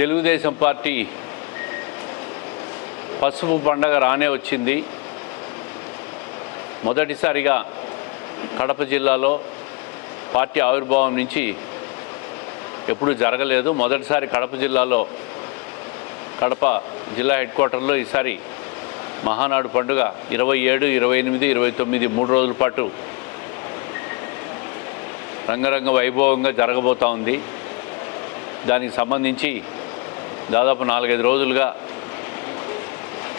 Telugu Desam party పసుపు పండగ రానే వచ్చింది. మొదటిసారిగా కడప జిల్లాలో పార్టీ ఆవిర్భావం నుంచి ఎప్పుడూ జరగలేదు. మొదటిసారి కడప జిల్లాలో కడప జిల్లా హెడ్ క్వార్టర్లో ఈసారి మహానాడు పండుగ ఇరవై ఏడు ఇరవై ఎనిమిది ఇరవై తొమ్మిది మూడు రోజుల పాటు రంగరంగ వైభవంగా జరగబోతూ ఉంది. దానికి సంబంధించి దాదాపు నాలుగైదు రోజులుగా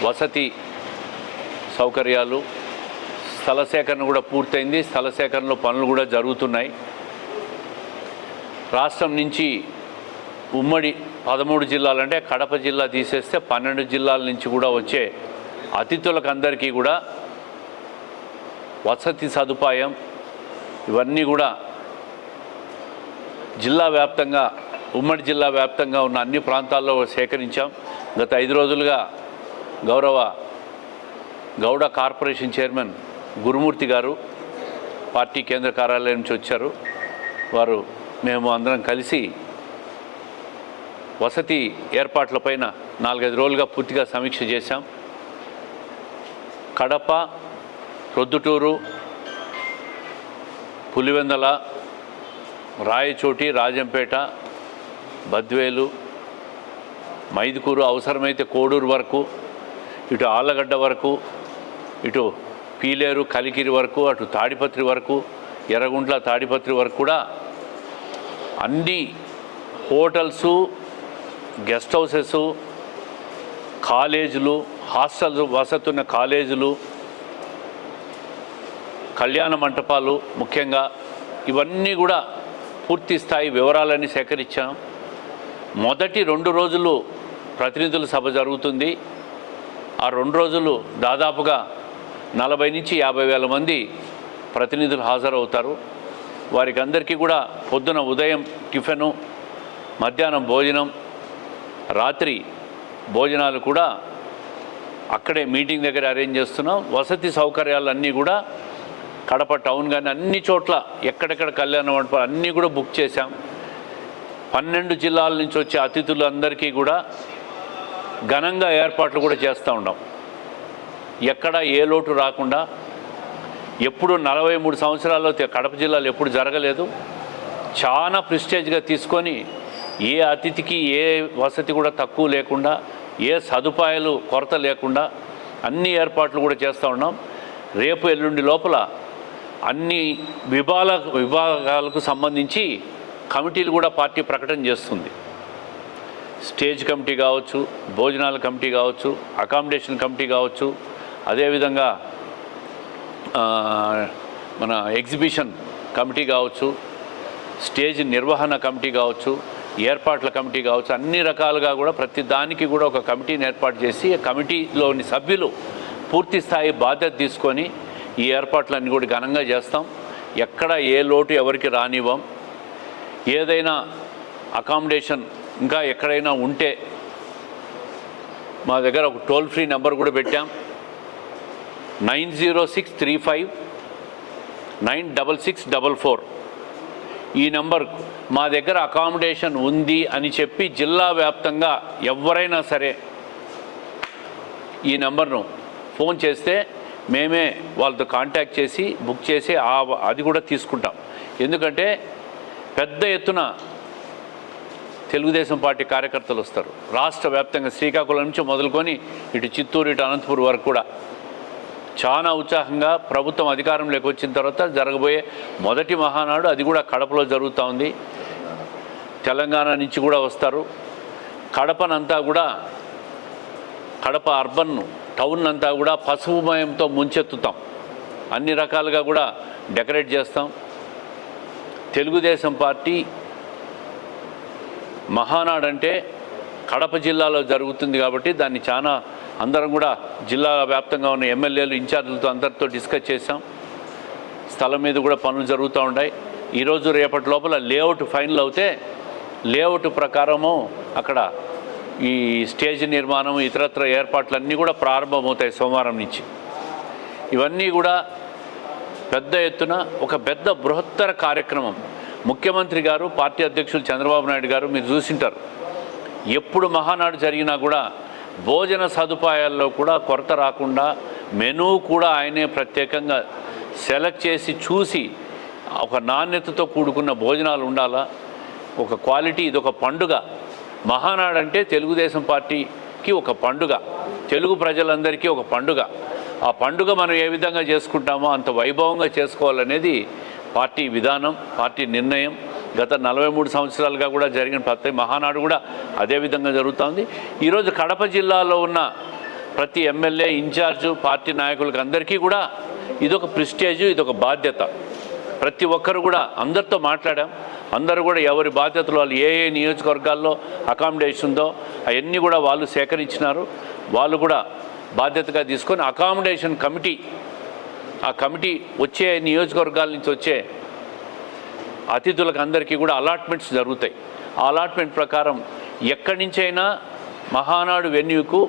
వసతి సౌకర్యాలు స్థల సేకరణ కూడా పూర్తయింది. స్థల సేకరణలో పనులు కూడా జరుగుతున్నాయి. రాష్ట్రం నుంచి ఉమ్మడి పదమూడు జిల్లాలంటే కడప జిల్లా తీసేస్తే పన్నెండు జిల్లాల నుంచి కూడా వచ్చే అతిథులకు అందరికీ కూడా వసతి సదుపాయం ఇవన్నీ కూడా జిల్లా వ్యాప్తంగా ఉమ్మడి జిల్లా వ్యాప్తంగా ఉన్న అన్ని ప్రాంతాల్లో సేకరించాం. గత ఐదు రోజులుగా గౌరవ గౌడ కార్పొరేషన్ చైర్మన్ గురుమూర్తి గారు పార్టీ కేంద్ర కార్యాలయం నుంచి వచ్చారు. వారు మేము అందరం కలిసి వసతి ఏర్పాట్లపైన నాలుగైదు రోజులుగా పూర్తిగా సమీక్ష చేశాం. కడప ప్రొద్దుటూరు పులివెందల రాయచోటి రాజంపేట బద్వేలు మైదుకూరు అవసరమైతే కోడూరు వరకు ఇటు ఆళ్ళగడ్డ వరకు ఇటు పీలేరు కలికిరి వరకు అటు తాడిపత్రి వరకు ఎర్రగుంట్ల తాడిపత్రి వరకు కూడా అన్ని హోటల్సు గెస్ట్ హౌసెస్ కాలేజీలు హాస్టల్ వసతున్న కాలేజీలు కళ్యాణ మంటపాలు ముఖ్యంగా ఇవన్నీ కూడా పూర్తి స్థాయి వివరాలన్నీ సేకరించాం. మొదటి రెండు రోజులు ప్రతినిధుల సభ జరుగుతుంది. ఆ రెండు రోజులు దాదాపుగా నలభై నుంచి యాభై వేల మంది ప్రతినిధులు హాజరవుతారు. వారికి అందరికీ కూడా పొద్దున ఉదయం టిఫిను మధ్యాహ్నం భోజనం రాత్రి భోజనాలు కూడా అక్కడే మీటింగ్ దగ్గర అరేంజ్ చేస్తున్నాం. వసతి సౌకర్యాలన్నీ కూడా కడప టౌన్ కానీ అన్ని చోట్ల ఎక్కడెక్కడ కళ్యాణ మండపాలు అన్నీ కూడా బుక్ చేశాం. పన్నెండు జిల్లాల నుంచి వచ్చే అతిథులందరికీ కూడా ఘనంగా ఏర్పాట్లు కూడా చేస్తూ ఉన్నాం. ఎక్కడ ఏ లోటు రాకుండా ఎప్పుడు నలభై మూడు సంవత్సరాల్లో కడప జిల్లాలో ఎప్పుడు జరగలేదు. చాలా ప్రిస్టేజ్గా తీసుకొని ఏ అతిథికి ఏ వసతి కూడా తక్కువ లేకుండా ఏ సదుపాయాలు కొరత లేకుండా అన్ని ఏర్పాట్లు కూడా చేస్తూ ఉన్నాం. రేపు ఎల్లుండి లోపల అన్ని విభాగ విభాగాలకు సంబంధించి కమిటీలు కూడా పార్టీ ప్రకటన చేస్తుంది. స్టేజ్ కమిటీ కావచ్చు భోజనాల కమిటీ కావచ్చు అకామిడేషన్ కమిటీ కావచ్చు అదేవిధంగా మన ఎగ్జిబిషన్ కమిటీ కావచ్చు స్టేజ్ నిర్వహణ కమిటీ కావచ్చు ఏర్పాట్ల కమిటీ కావచ్చు అన్ని రకాలుగా కూడా ప్రతి దానికి కూడా ఒక కమిటీని ఏర్పాటు చేసి కమిటీలోని సభ్యులు పూర్తి స్థాయి బాధ్యత తీసుకొని ఈ ఏర్పాట్లన్నీ కూడా ఘనంగా చేస్తాం. ఎక్కడ ఏ లోటు ఎవరికి రానివ్వం. ఏదైనా అకామిడేషన్ ఇంకా ఎక్కడైనా ఉంటే మా దగ్గర ఒక టోల్ ఫ్రీ నెంబర్ కూడా పెట్టాం. Nine zero six three five nine double six double four. ఈ నెంబర్ మా దగ్గర అకామిడేషన్ ఉంది అని చెప్పి జిల్లా వ్యాప్తంగా ఎవరైనా సరే ఈ నెంబర్ను ఫోన్ చేస్తే మేమే వాళ్ళతో కాంటాక్ట్ చేసి బుక్ చేసి అది కూడా తీసుకుంటాం. ఎందుకంటే పెద్ద ఎత్తున తెలుగుదేశం పార్టీ కార్యకర్తలు వస్తారు. రాష్ట్ర వ్యాప్తంగా శ్రీకాకుళం నుంచి మొదలుకొని ఇటు చిత్తూరు ఇటు అనంతపురం వరకు కూడా చాలా ఉత్సాహంగా ప్రభుత్వం అధికారంలోకి వచ్చిన తర్వాత జరగబోయే మొదటి మహానాడు అది కూడా కడపలో జరుగుతూ ఉంది. తెలంగాణ నుంచి కూడా వస్తారు. కడపనంతా కూడా కడప అర్బన్ టౌన్ అంతా కూడా పసుపుమయంతో ముంచెత్తుతాం. అన్ని రకాలుగా కూడా డెకరేట్ చేస్తాం. తెలుగుదేశం పార్టీ మహానాడంటే కడప జిల్లాలో జరుగుతుంది కాబట్టి దాన్ని చాలా అందరం కూడా జిల్లా వ్యాప్తంగా ఉన్న ఎమ్మెల్యేలు ఇన్ఛార్జీలతో అందరితో డిస్కస్ చేశాం. స్థలం మీద కూడా పనులు జరుగుతూ ఉంటాయి ఈరోజు రేపటి లోపల లేఅవుట్ ఫైనల్ అవుతే లేఅవుట్ ప్రకారము అక్కడ ఈ స్టేజ్ నిర్మాణం ఇతరత్ర ఏర్పాట్లన్నీ కూడా ప్రారంభమవుతాయి సోమవారం నుంచి. ఇవన్నీ కూడా పెద్ద ఎత్తున ఒక పెద్ద బృహత్తర కార్యక్రమం. ముఖ్యమంత్రి గారు పార్టీ అధ్యక్షులు చంద్రబాబు నాయుడు గారు మీరు చూసింటారు. ఎప్పుడు మహానాడు జరిగినా కూడా భోజన సదుపాయాల్లో కూడా కొరత రాకుండా మెనూ కూడా ఆయనే ప్రత్యేకంగా సెలెక్ట్ చేసి చూసి ఒక నాణ్యతతో కూడుకున్న భోజనాలు ఉండాలా? ఒక క్వాలిటీ ఇది ఒక పండుగ. మహానాడు అంటే తెలుగుదేశం పార్టీకి ఒక పండుగ. తెలుగు ప్రజలందరికీ ఒక పండుగ. ఆ పండుగ మనం ఏ విధంగా చేసుకుంటామో అంత వైభవంగా చేసుకోవాలనేది పార్టీ విధానం పార్టీ నిర్ణయం. గత నలభై మూడు సంవత్సరాలుగా కూడా జరిగిన ప్రతి మహానాడు కూడా అదే విధంగా జరుగుతోంది. ఈరోజు కడప జిల్లాలో ఉన్న ప్రతి ఎమ్మెల్యే ఇన్ఛార్జు పార్టీ నాయకులకు అందరికీ కూడా ఇదొక ప్రిస్టేజ్ ఇదొక బాధ్యత. ప్రతి ఒక్కరు కూడా అందరితో మాట్లాడాం. అందరూ కూడా ఎవరి బాధ్యతలు వాళ్ళు ఏ ఏ నియోజకవర్గాల్లో అకామిడేషన్ ఉందో అవన్నీ కూడా వాళ్ళు సేకరించినారు. వాళ్ళు కూడా బాధ్యతగా తీసుకొని అకామిడేషన్ కమిటీ ఆ కమిటీ వచ్చే నియోజకవర్గాల నుంచి వచ్చే అతిథులకు అందరికీ కూడా అలాట్మెంట్స్ జరుగుతాయి. ఆ అలాట్మెంట్ ప్రకారం ఎక్కడి నుంచైనా మహానాడు వెన్యూకు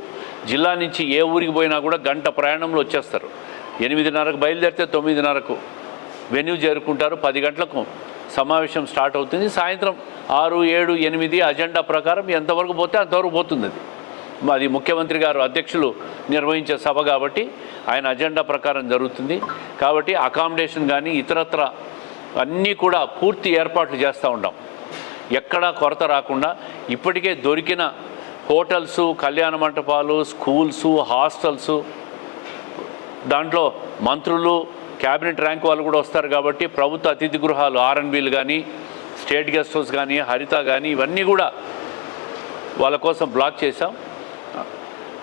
జిల్లా నుంచి ఏ ఊరికి పోయినా కూడా గంట ప్రయాణంలో వచ్చేస్తారు. ఎనిమిదిన్నరకు బయలుదేరితే తొమ్మిదిన్నరకు వెన్యూ చేరుకుంటారు. పది గంటలకు సమావేశం స్టార్ట్ అవుతుంది. సాయంత్రం ఆరు ఏడు ఎనిమిది అజెండా ప్రకారం ఎంతవరకు పోతే అంతవరకు పోతుంది అది. అది ముఖ్యమంత్రి గారు అధ్యక్షులు నిర్వహించే సభ కాబట్టి ఆయన అజెండా ప్రకారం జరుగుతుంది. కాబట్టి అకామిడేషన్ కానీ ఇతరత్ర అన్నీ కూడా పూర్తి ఏర్పాట్లు చేస్తూ ఉంటాం ఎక్కడా కొరత రాకుండా ఇప్పటికే దొరికిన హోటల్స్ కళ్యాణ మంటపాలు స్కూల్స్ హాస్టల్స్ దాంట్లో మంత్రులు క్యాబినెట్ ర్యాంక్ వాళ్ళు కూడా వస్తారు కాబట్టి ప్రభుత్వ అతిథి గృహాలు ఆర్ఎన్బీలు కానీ స్టేట్ గెస్ట్ హౌస్ కానీ హరిత కానీ ఇవన్నీ కూడా వాళ్ళ కోసం బ్లాక్ చేశాం.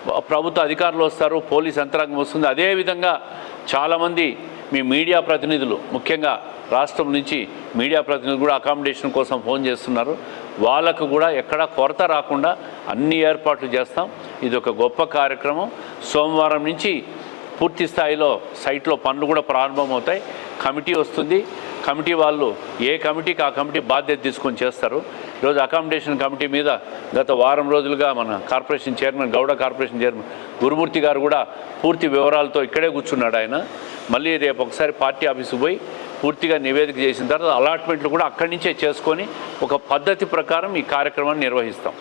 ప్రభుత్వ అధికారులు వస్తారు పోలీస్ యంత్రాంగం వస్తుంది. అదేవిధంగా చాలామంది మీ మీడియా ప్రతినిధులు ముఖ్యంగా రాష్ట్రం నుంచి మీడియా ప్రతినిధులు కూడా అకామిడేషన్ కోసం ఫోన్ చేస్తున్నారు. వాళ్ళకు కూడా ఎక్కడా కొరత రాకుండా అన్ని ఏర్పాట్లు చేస్తాం. ఇది ఒక గొప్ప కార్యక్రమం. సోమవారం నుంచి పూర్తి స్థాయిలో సైట్లో పనులు కూడా ప్రారంభమవుతాయి. కమిటీ వస్తుంది. కమిటీ వాళ్ళు ఏ కమిటీకి ఆ కమిటీ బాధ్యత తీసుకొని చేస్తారు. ఈరోజు అకామిడేషన్ కమిటీ మీద గత వారం రోజులుగా మన corporation chairman Gowda corporation chairman Gurumurthy గారు కూడా పూర్తి వివరాలతో ఇక్కడే కూర్చున్నాడు ఆయన. మళ్ళీ రేపు ఒకసారి పార్టీ ఆఫీసు పోయి పూర్తిగా నివేదిక చేసిన తర్వాత అలాట్మెంట్లు కూడా అక్కడి నుంచే చేసుకొని ఒక పద్ధతి ప్రకారం ఈ కార్యక్రమాన్ని నిర్వహిస్తాం.